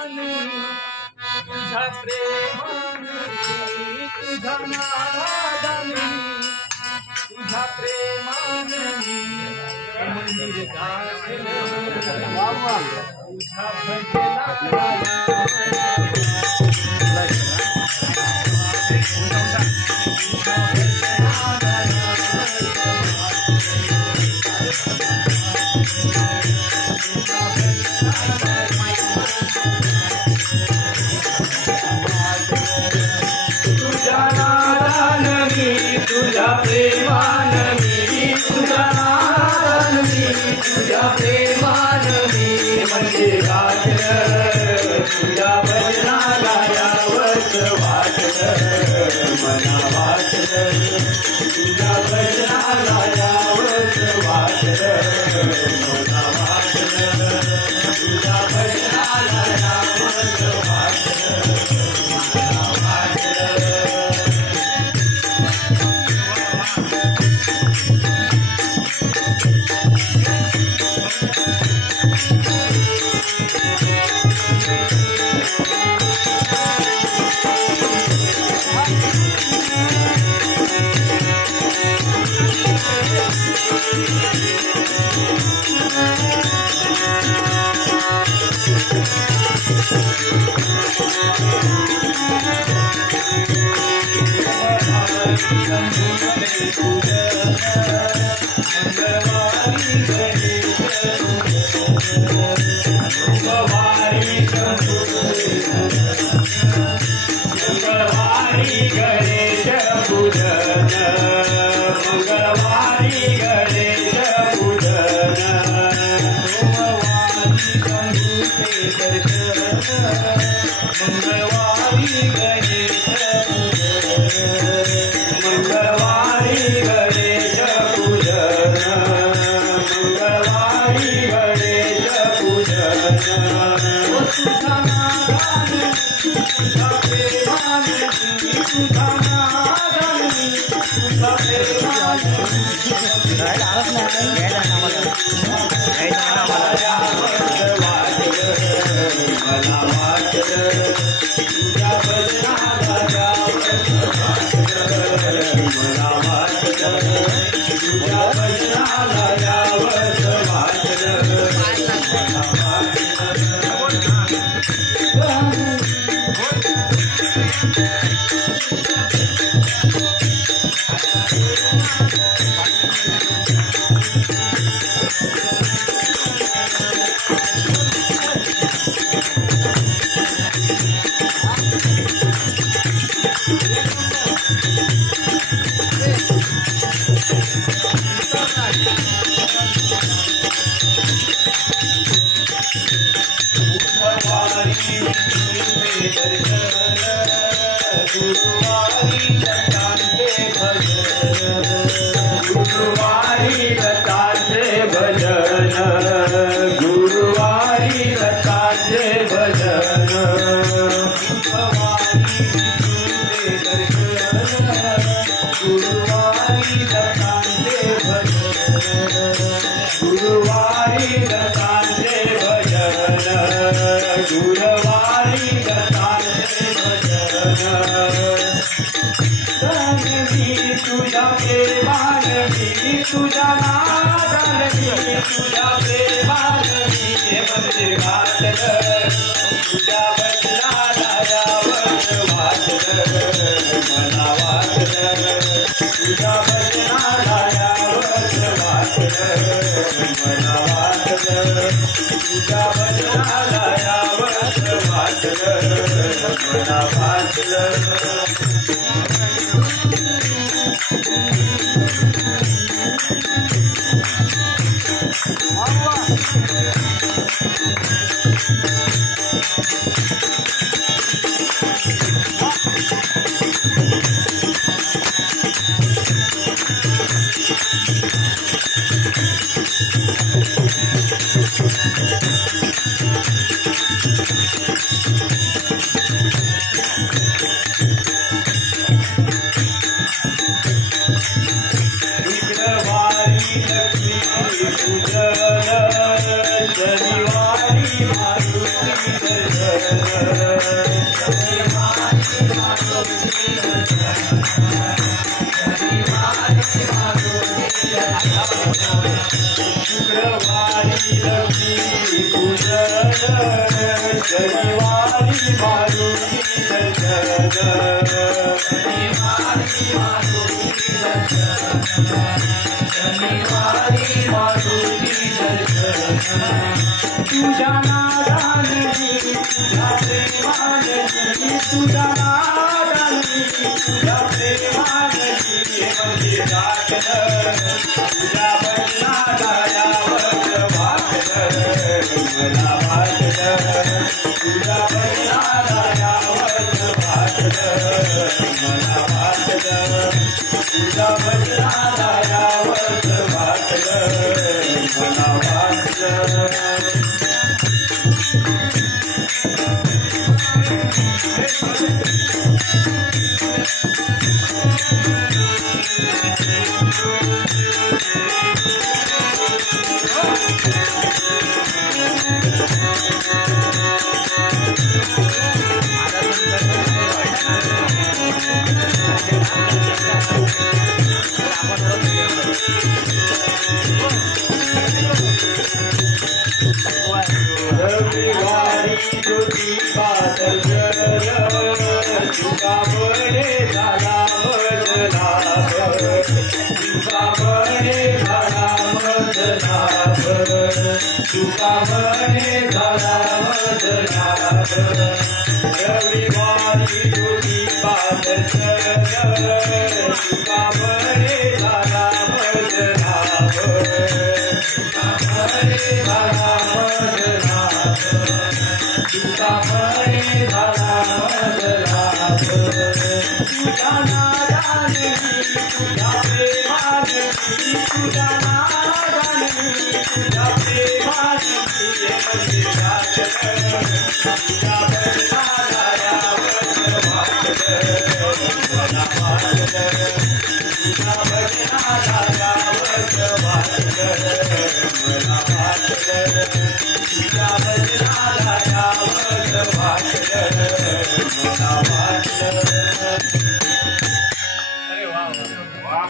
प्रेमाने तुझ्या प्रेमाने तुझ्या नादाने तुझ्या प्रेमाने मंदिर गाठलं तुझ्या तुझ्या प्रेमानं मी तुझ्या नादानं मी तुझ्या प्रेमानं मी मंदिर गाठलं तुझ्या भजनाला यावंच वाटलं मना वाटलं तुझ्या भजनाला यावंच वाटलं मना वाटलं तुझ्या भजनाला यावंच वाटलं मना वाटलं शनिवारी मारुती शुक्रवारी लक्ष्मी पूजन शनिवारी मारुती दर्शन शनिवारी मारुती दर्शन तुझ्या नादानी तुझ्या प्रेमानी तुझ्या नादानी तुझ्या प्रेमानी म्हणजे गाठलं तुझ्या बन्ना गायावर वाटलं मला वाटलं तुझ्या बन्ना गायावर वाटलं मला वाटलं तुझ्या बन्ना गायावर वाटलं मला वाटलं रविवारी ज्योतिबा दर्शन तुका बळे झाला मजलाभ तुका बळे झाला मजलाभ तुका बळे झाला मजलाभ रविवारी ज्योतिबा दर्शन तुका बळे झाला मजलाभ तुका बळे झाला मजलाभ तुका बळे झाला मजलाभ तुझ्या नादानी तुझ्या प्रेमानी तुझ्या नादानी तुझ्या प्रेमानी म्हणजे गाठलं तुझ्या बन्ना गायावर वाटलं मला वाटलं तुझ्या बन्ना गायावर वाटलं मला वाटलं तुझ्या